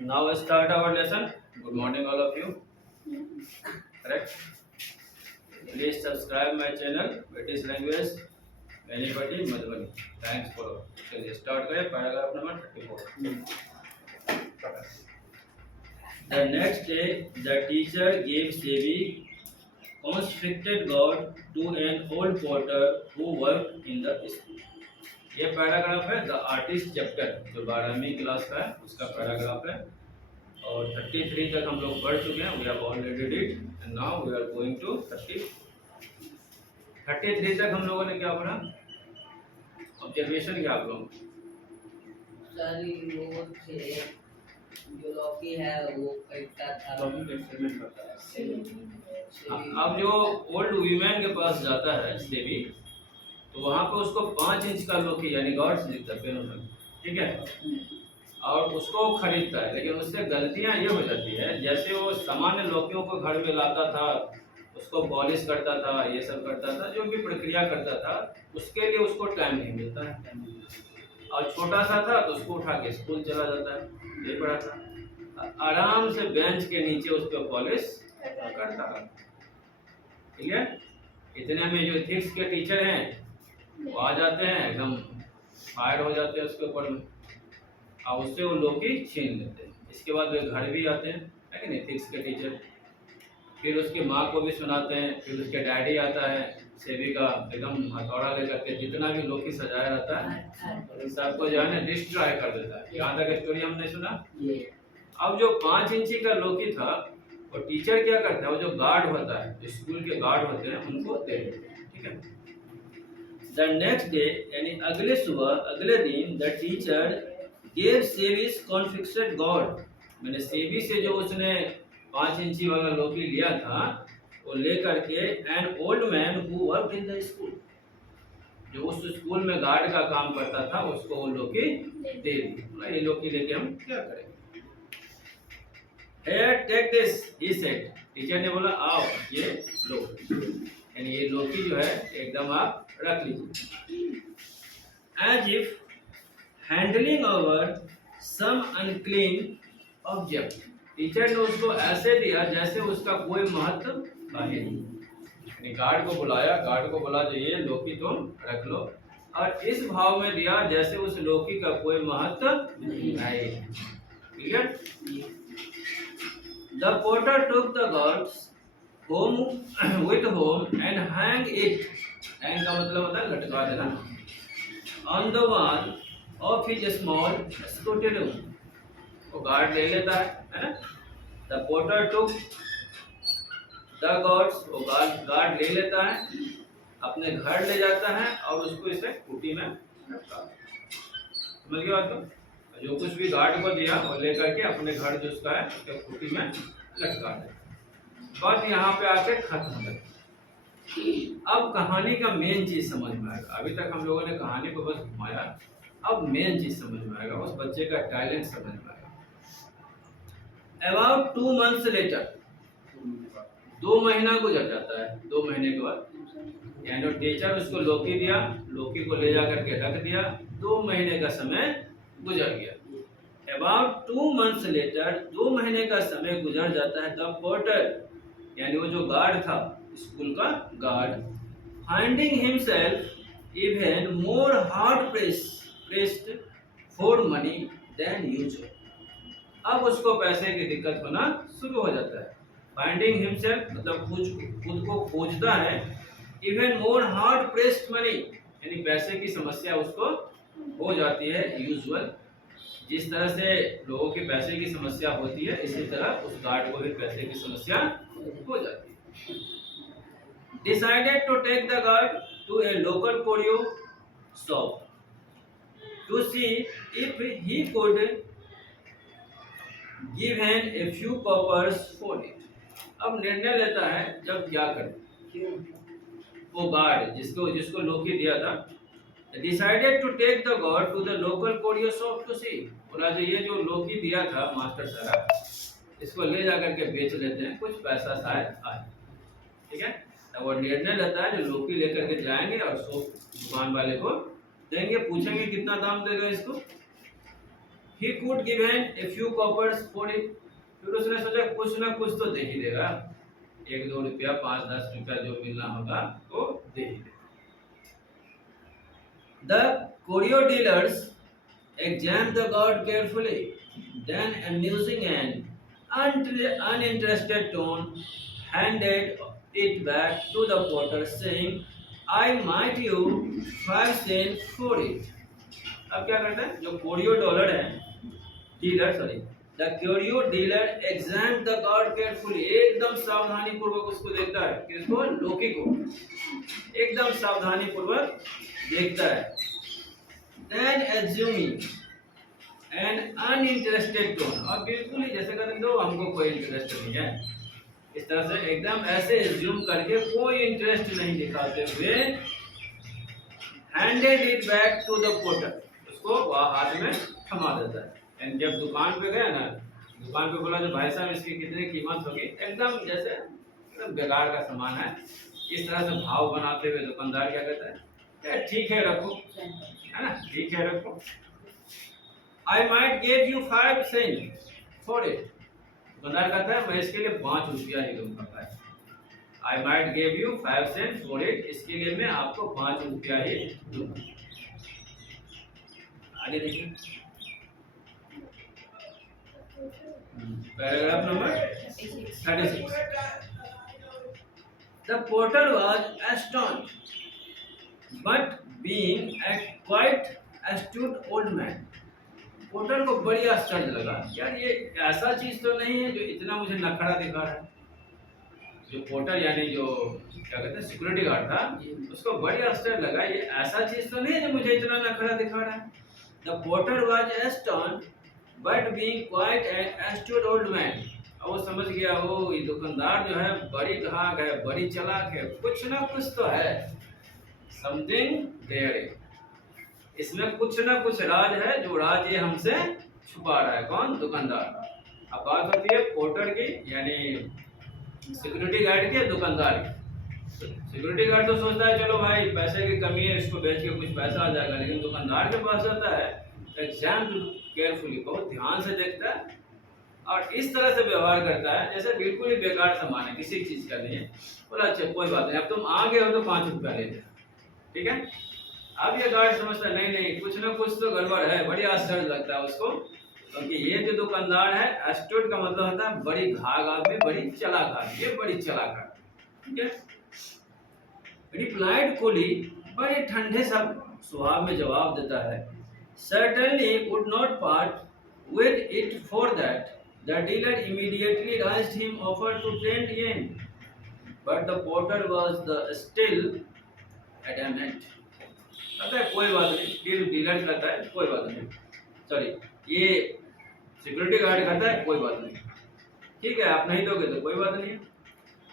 Now start our lesson. Good morning, all of you. Correct. Please subscribe my channel. British language. Anybody, Madhubani. Thanks for. चलिए start करें paragraph number 34. The next day, the teacher gave Sevi conscripted God to an old porter who worked in the school. ये paragraph है the artist chapter जो 12वीं class का है उसका paragraph है और 33 तक हम लोग पढ़ चुके हैं. We have already did and now we are going to 33 तक हम लोगों ने क्या पढ़ा. ऑब्जर्वेशन क्या आप लोग. सारी वो थे जो लॉकी है वो करता था. अब जो ओल्ड वीमेन के पास जाता है सेवी तो वहाँ पे उसको 5 इंच का लोकी यानी गॉड्स दिखता है. ठीक है. और उसको खरीदता है लेकिन उससे गलतियां ये हो जाती है जैसे वो सामान्य लौकियों को घर में लाता था उसको पॉलिश करता था ये सब करता था जो भी प्रक्रिया करता था उसके लिए उसको टाइम नहीं मिलता है. और छोटा सा था तो उसको उठा के स्कूल चला जाता है. ये पढ़ा था आराम से बेंच के नीचे उस पर पॉलिश करता था. क्लियर. इतने में जो इथिक्स के टीचर हैं वो आ जाते हैं एकदम फायर हो जाते हैं उसके ऊपर में और उससे वो लोकी छीन लेते हैं. इसके बाद वे घर भी आते हैं लेकिन एथिक्स के टीचर फिर उसकी माँ को भी सुनाते हैं. फिर उसके डैडी आता है सेवी का एकदम हथौड़ा लेकर के जितना भी लोकी सजाया रहता है सबको जो है ना डिस्ट्रॉय कर देता है. यहाँ तक स्टोरी हमने सुना. अब जो 5 इंची का लोकी था और टीचर क्या करता है वो जो गार्ड होता है जो स्कूल के गार्ड होते हैं उनको दे देते हैं. ठीक है. द नेक्स्ट डे यानी अगले सुबह अगले दिन द टीचर गेव सेविस कॉन्फिक्सेड गॉड मैंने सेवी से जो उसने 5 इंची वाला लोकी लिया था वो लेकर के an old man who worked in the school जो उस स्कूल में गार्ड का काम करता था उसको वो लोकी दे दी. ये लोकी लेके हम क्या करेंगे. Here take this he said. Teacher ने बोला आओ ये लो यानी ये लोकी जो है एकदम आप रख लीजिए. As if handling over some unclean object. Teacher ने उसको ऐसे दिया जैसे उसका कोई महत्व है नहीं. गार्ड को बुलाया गार्ड को बोला जो ये लोकी तुम रख लो और इस भाव में दिया जैसे उस लोकी का कोई महत्व नहीं है. Clear. The porter took the gods home with home and hang it. Hang का मतलब होता है लटका देना. On the wall of his small scooty room. वो गार्ड ले लेता है ना. The porter took the gods वो गार्ड ले लेता है अपने घर ले जाता है और उसको इसे कुटी में रखता है. समझ गया बात. जो कुछ भी गार्ड को दिया वो लेकर के अपने घर जो उसका है उसके कुटी में लटका दे. बात यहाँ पे आके खत्म हो गई. अब कहानी का मेन चीज समझ में आएगा. अभी तक हम लोगों ने कहानी को बस घुमाया. अब मेन चीज समझ में आएगा. उस बच्चे का टैलेंट समझ में आएगा. अबाउट 2 months लेटर 2 महीना गुजर जाता है. 2 महीने के बाद यानी टीचर उसको लोकी दिया लोकी को ले जा करके रख दिया. 2 महीने का समय गुजर गया. अबाउट 2 months लेटर 2 महीने का समय गुजर जाता है. द पोर्टर यानी वो जो गार्ड था स्कूल का guard finding himself even more hard pressed for money than usual. अब उसको पैसे की दिक्कत होना शुरू हो जाता है. फाइंडिंग हिमसेल्फ मतलब खुद को खोजता है. Even more hard pressed money यानी पैसे की समस्या उसको हो जाती है. यूजुअल जिस तरह से लोगों के पैसे की समस्या होती है इसी तरह उस गार्ड को भी पैसे की समस्या हो जाती है. Decided to take the guard to a local curio shop to see if he could give him a few coppers for it. अब निर्णय लेता है जब क्या करे. वो गार्ड जिसको लोकी दिया था decided to take the god to the local curio shop to see. बोला जो ये जो लोकी दिया था मास्टर साहब इसको ले जा करके बेच लेते हैं कुछ पैसा शायद आए. ठीक है. अब वो निर्णय लेता है जो लोकी लेकर के जाएंगे और शॉप दुकान वाले को देंगे, पूछेंगे कितना दाम देगा इसको। He could given a few coppers for it. फिर उसने सोचा कुछ ना कुछ तो दे ही देगा, 1-2 रुपया 5-10 रुपया जो मिलना होगा वो दे ही देगा। The curio dealers examined the god carefully, then using an uninterested tone handed it back to the porter saying, I might you 5 cents for it. अब क्या करता है, जो कोरियो डॉलर है dealer, sorry the curio dealer exam the card carefully, एकदम सावधानी पूर्वक उसको देखता है, किसको, लोकी को एकदम सावधानी पूर्वक देखता है। Then assuming an uninterested tone, और बिल्कुल ही जैसे कहते हैं हमको कोई इंटरेस्ट नहीं है, इस तरह से एकदम ऐसे एज्यूम करके कोई इंटरेस्ट नहीं दिखाते हुए handed it back to the porter, उसको वह हाथ में थमा देता है। एंड जब दुकान पे गया ना, दुकान पे बोला जो भाई साहब इसकी कितनी कीमत होगी, एकदम जैसे एकदम बेकार का सामान है, इस तरह से भाव बनाते हुए दुकानदार क्या कहता है, ठीक है रखो, है ना, ठीक है रखो। I might give you 5 sent for it, दुकानदार कहता है मैं इसके लिए 5 रुपया ही दूंगा भाई। I might give you 5 sent for it, इसके लिए मैं आपको 5 रुपया ही दूंगा। आगे देखिए paragraph number 36। The porter was astonished, but being a quite astute old man, porter को बड़ी आश्चर्य लगा, यार ये ऐसा चीज तो नहीं है जो इतना मुझे नखरा दिखा रहा है। जो पोर्टर यानी जो क्या कहते हैं सिक्योरिटी गार्ड था, उसको बड़ी आश्चर्य लगा, ये ऐसा चीज तो नहीं है जो मुझे इतना नखरा दिखा रहा है। The porter was astonished, but being quite an astute old man, और वो समझ गया वो ये दुकानदार जो है बड़ी घाघ है, बड़ी चालाक है, कुछ ना कुछ तो है, समथिंग देयर, इसमें कुछ ना कुछ राज है, जो राज ये हमसे छुपा रहा है। कौन, दुकानदार। अब बात होती है पोर्टर की यानी सिक्योरिटी गार्ड की, दुकानदार की। सिक्योरिटी गार्ड तो सोचता है चलो भाई पैसे की कमी है, इसको बेच के कुछ पैसा आ जाएगा, लेकिन दुकानदार के पास आता है एग्जाम केयरफुली, बहुत ध्यान से देखता है और इस तरह से व्यवहार करता है जैसे बिल्कुल ही बेकार सामान है, किसी चीज का नहीं है। बोला अच्छा कोई बात नहीं, अब तुम आ गए हो तो 5 रुपया ले लेना, ठीक है। अब ये गार्ड समझता है नहीं नहीं कुछ ना कुछ तो गड़बड़ है, बड़ी आश्चर्य लगता है उसको, क्योंकि ये जो दुकानदार है, एस्टूट का मतलब होता है बड़ी घाघ आदमी, बड़ी चालाक आदमी, ये बड़ी चालाक आदमी, ठीक है। रिप्लाइड कूली, बड़े ठंडे सा स्वभाव में जवाब देता है, certainly would not part with it for that. The dealer immediately raised him offer to 10 yen, but the porter was still adamant. कहता है कोई बात नहीं, डीलर कहता है कोई बात नहीं, सॉरी ये सिक्योरिटी गार्ड कहता है कोई बात नहीं, ठीक है आप नहीं दोगे तो कोई बात नहीं।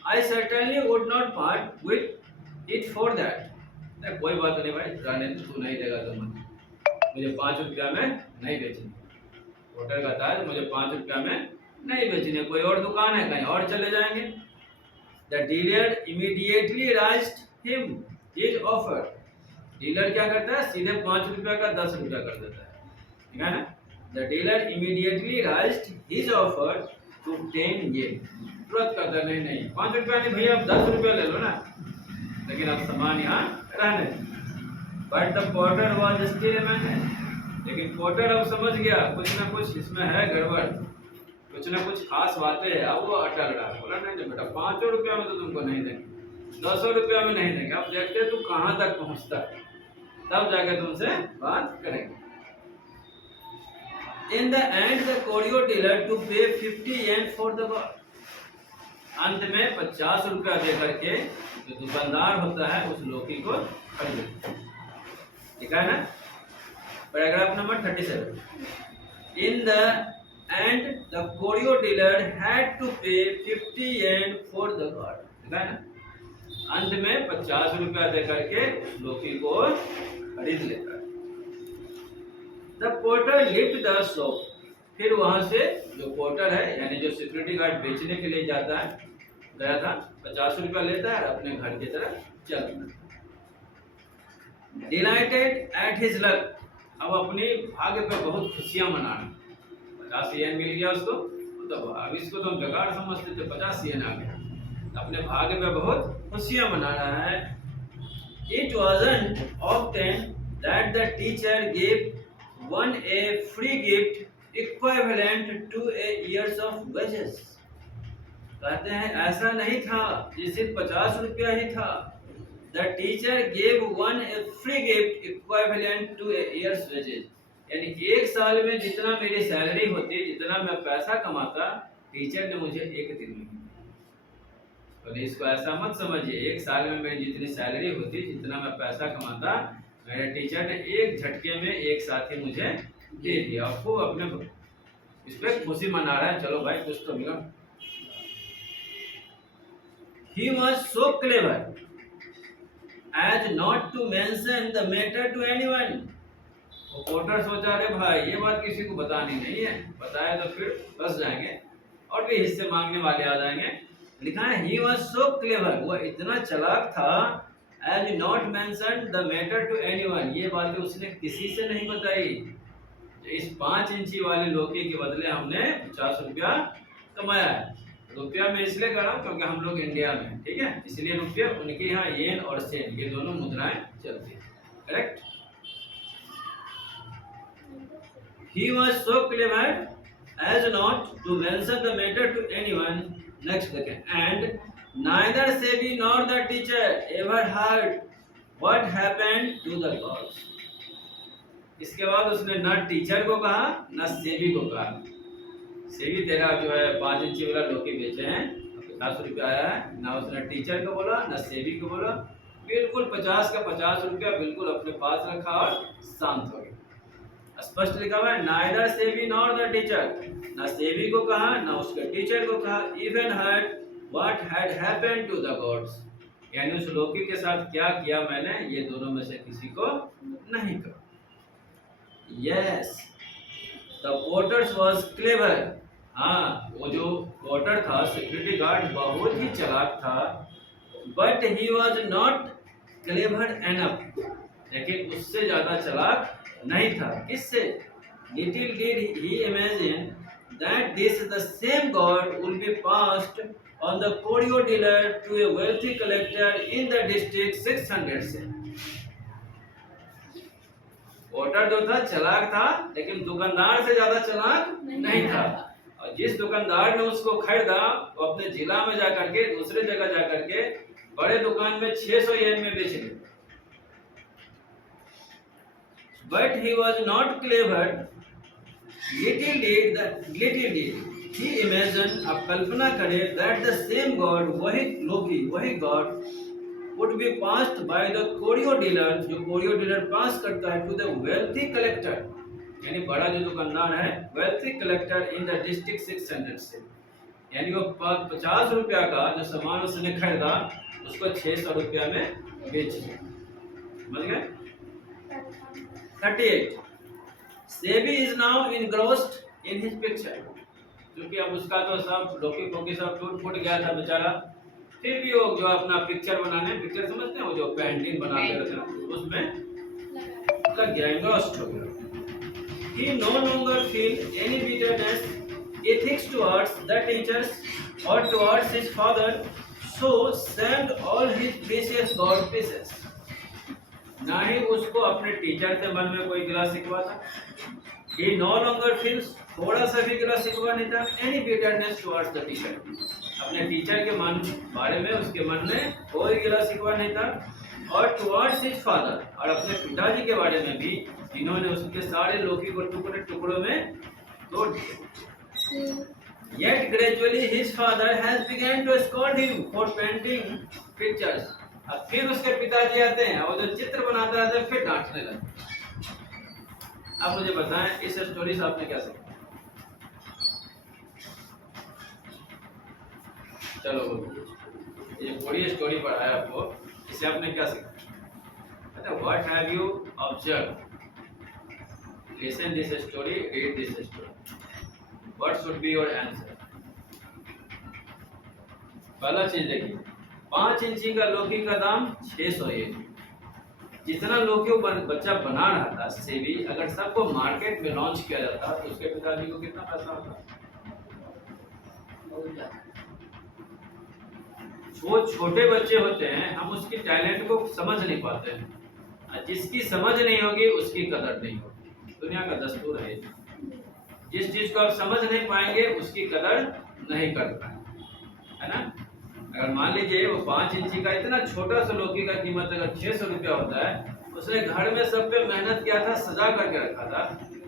I certainly would not part with it for that. कोई बात नहीं भाई, रहने दो, तू नहीं देगा तो मत, मुझे 5 रुपया में नहीं बेचनी। होटल कहता है मुझे 5 रुपया में नहीं बेचनी, कोई और दुकान है कहीं और चले जाएंगे। The dealer immediately raised him his offer. Dealer क्या करता है, सीधे 5 रुपया का 10 रुपया कर देता है, ठीक है ना। The dealer immediately raised his offer to 10 yen. तुरंत कहता नहीं नहीं 5 रुपया नहीं भैया, आप 10 रुपया ले लो ना, लेकिन अब सामान यहाँ रहने। But the porter was still a man. लेकिन पोर्टर अब समझ गया कुछ ना कुछ इसमें है गड़बड़, कुछ ना कुछ खास बातें है। अब वो अटल रहा, बोला नहीं नहीं बेटा 5 रुपया में तो तुमको नहीं देंगे, 10 रुपया में नहीं देंगे, अब देखते तू कहाँ तक पहुँचता है, तब जाके तुमसे बात करेंगे। In the end, the curio dealer to pay 50 yen for the god. अंत में 50 रुपया दे करके जो दुकानदार होता है उस लोकी को खरीद, ठीक है ना। Paragraph number 37। In the end, the curio dealer had to pay 50 yen for the god. ठीक है ना। अंत में 50 रुपया दे करके लोकी को खरीद लेता है। The porter left the shop. फिर वहां से जो पोर्टर है यानी जो सिक्योरिटी गार्ड बेचने के लिए जाता है, गया था, 50 रुपया लेता है और अपने घर की तरफ चलता है। डिलाइटेड एट हिज लक, अब अपनी भाग्य पे बहुत खुशियां मना रहा है। 50 येन मिल गया उसको, तो अब इसको तो हम बेकार समझते थे, 50 येन आ गया, अपने भाग्य पे बहुत खुशियां मना रहा है। It wasn't often that the teacher gave one a free gift equivalent to a years of wages। कहते हैं ऐसा नहीं था ये सिर्फ 50 रुपया ही था। The teacher gave one a free gift equivalent to a year's wages, यानी एक साल में जितना मेरी सैलरी होती, जितना मैं पैसा कमाता, टीचर ने मुझे एक दिन में। तो इसको ऐसा मत समझिए, एक साल में मेरी जितनी सैलरी होती, जितना मैं पैसा कमाता, मेरे टीचर ने एक झटके में एक साथ ही मुझे दे दिया। आपको अपने इस पे खुशी मना रहा है, चलो भाई कुछ तो मिला। He was so clever as not to mention the matter to anyone। वो पोर्टर सोचा, अरे भाई ये बात किसी को बतानी नहीं है, बताया तो फिर फंस जाएंगे और भी हिस्से मांगने वाले आ जाएंगे। लिखा है he was so clever, वो इतना चालाक था, as not mentioned the matter to anyone, ये बात उसने किसी से नहीं बताई। इस 5 इंची वाले लोकी के बदले हमने 50 रुपया कमाया है। रुपया में इसलिए कर रहा हूँ क्योंकि हम लोग इंडिया में, ठीक है, इसलिए रुपया, उनके यहाँ येन और सेन ये दोनों मुद्राएं चलती है। Correct. He was so clever as not to mention the matter to anyone। Next देखें, and neither Sebi nor the teacher ever heard what happened to the gods। इसके बाद उसने न टीचर को कहा न सेबी को कहा। सेबी तेरा जो है 5 इंची वाला लोकी बेचे हैं, 50 रुपया आया है, ना उसने टीचर को बोला ना सेबी को बोला, बिल्कुल 50 का 50 रुपया बिल्कुल अपने पास रखा और शांत हो गया। स्पष्ट लिखा हुआ है, neither Sebi nor the teacher, ना सेबी को कहा ना उसके टीचर को कहा, even heard what had happened to the gods, यानी उस लोकी के साथ क्या किया मैंने, ये दोनों में से किसी को नहीं कहा। Yes the porters was clever, हाँ वो जो पोर्टर था, सिक्योरिटी गार्ड, बहुत ही चालाक था। But he was not clever enough, लेकिन उससे ज्यादा चालाक नहीं था। किससे? Little did he imagine that this the same god will be passed on the curio dealer to a wealthy collector in the district 600 से। पोर्टर जो था चालाक था, लेकिन दुकानदार से ज्यादा चालाक नहीं था। और जिस दुकानदार ने उसको खरीदा, वो अपने जिला में जाकर के, दूसरे जगह जाकर के बड़े दुकान में 600 येन में बेच दिया। But he was not clever। Little did he imagine, अब कल्पना करे, that the same God, वही लोकी, वही God would be passed by the chorio dealer, जो कोरियो डीलर पास करता है, to the wealthy collector, यानी बड़ा जो दुकानदार है, wealthy collector in the district 600 से, यानी वो 50 रुपया का जो सामान उसने खरीदा उसको 600 रुपया में बेच दिया। समझ गए? 38 SEBI is now engrossed in his picture, क्योंकि अब उसका तो सब लोकी फोकी सब टूट फूट गया था बेचारा, फिर भी वो जो अपना पिक्चर बनाने, पिक्चर समझते हैं वो जो पेंटिंग बनाते रहते हैं, उसमें लग गया, engrossed हो गया। He no longer feel any bitterness ethics towards the teachers or towards his father, so sent all his precious God pieces। ना ही उसको अपने टीचर से मन में कोई गिला शिकवा था। He no longer feels, थोड़ा सा भी गिला शिकवा नहीं था, any bitterness towards the teacher, अपने टीचर के मन बारे में उसके मन में कोई गिला शिकवा नहीं था। और towards his father, और अपने पिताजी के बारे में भी, जिन्होंने उसके सारे लोकी को टुकड़े टुकड़ों में तोड़ दिया। Yet gradually his father has begun to scold him for painting pictures। अब फिर उसके पिताजी आते हैं और जो चित्र बनाता रहता है फिर डांटने लगते हैं। अब मुझे बताएं इस स्टोरी से आपने क्या सीखा? चलो ये पूरी स्टोरी पढ़ाया आपको, इससे आपने क्या सीखा? What have you observed? Listen this story, read this story. What should be your answer? पहला चीज देखिए, 5 इंची का लौकी का दाम 600 येन, जितना लोग वो बच्चा बना रहा था सेवी, अगर सबको मार्केट में लॉन्च किया जाता तो उसके पिताजी को कितना पैसा होता। बहुत ज्यादा। जो छोटे बच्चे होते हैं हम उसकी टैलेंट को समझ नहीं पाते हैं, और जिसकी समझ नहीं होगी उसकी कदर नहीं होगी। दुनिया का दस्तूर है। जिस चीज को आप समझ नहीं पाएंगे उसकी कदर नहीं कर पाएंगे, है ना। अगर मान लीजिए वो 5 इंची का इतना छोटा सा लौकी का कीमत अगर 600 रुपया होता है, उसने घर में सब पे मेहनत किया था, सजा करके रखा था,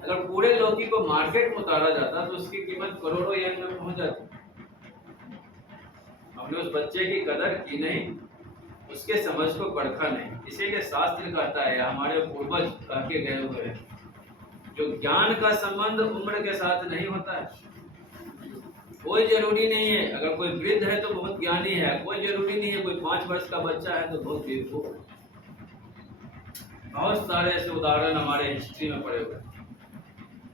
अगर पूरे लौकी को मार्केट में उतारा जाता तो उसकी कीमत करोड़ों येन में पहुंच जाती। हमने उस बच्चे की कदर की नहीं, उसके समझ को परखा नहीं। इसीलिए शास्त्र कहता है, हमारे पूर्वज कह के गए हुए हैं, जो ज्ञान का संबंध उम्र के साथ नहीं होता है। कोई जरूरी नहीं है अगर कोई वृद्ध है तो बहुत ज्ञानी है, कोई जरूरी नहीं है कोई 5 वर्ष का बच्चा है तो बहुत बेवकूफ है। बहुत सारे ऐसे उदाहरण हमारे हिस्ट्री में पड़े हुए हैं,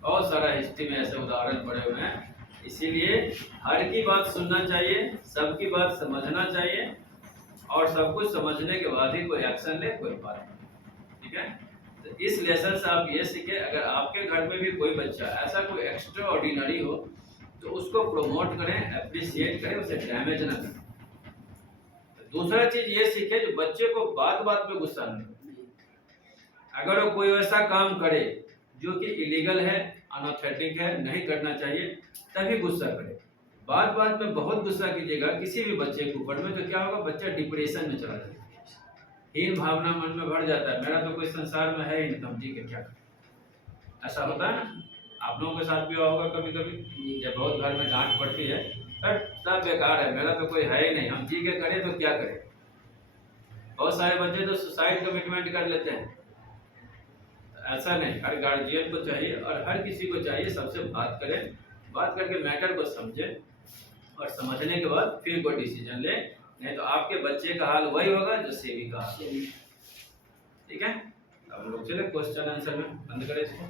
बहुत सारा हिस्ट्री में ऐसे उदाहरण पड़े हुए हैं। इसीलिए हर की बात सुनना चाहिए, सबकी बात समझना चाहिए, और सब कुछ समझने के बाद ही कोई एक्शन ले, कोई बात नहीं। ठीक है, तो इस लेसन से आप ये सीखे, अगर आपके घर में भी कोई बच्चा ऐसा कोई एक्स्ट्रा ऑर्डिनरी हो तो उसको प्रमोट करें, अप्रिशिएट करें, उसे डैमेज ना करें। दूसरा चीज ये सीखे, जो बच्चे को बात बात में गुस्सा नहीं हो। अगर वो कोई वैसा काम करे जो कि इलीगल है, अनऑथेंटिक है, नहीं करना चाहिए, तभी गुस्सा करे। बात बात में बहुत गुस्सा कीजिएगा किसी भी बच्चे के ऊपर में, तो क्या होगा, बच्चा डिप्रेशन में चला जाएगा, हीन भावना मन में भर जाता है, मेरा तो कोई संसार में है ही नहीं, तुम जी के क्या करें। ऐसा होता है ना, आप लोगों के साथ भी होगा कभी कभी, जब बहुत घर में डांट पड़ती है, सब बेकार है, मेरा तो कोई है ही नहीं, हम जी के करें तो क्या करें। बहुत सारे बच्चे तो सुसाइड कमिटमेंट कर लेते हैं। ऐसा नहीं, हर गार्जियन को चाहिए और हर किसी को चाहिए सबसे बात करें, बात करके मैटर को समझे, और समझने के बाद फिर कोई डिसीजन ले, नहीं तो आपके बच्चे का हाल वही होगा जो सेवी का हाल। ठीक है, अब लोग चले क्वेश्चन आंसर में, बंद करें इसको।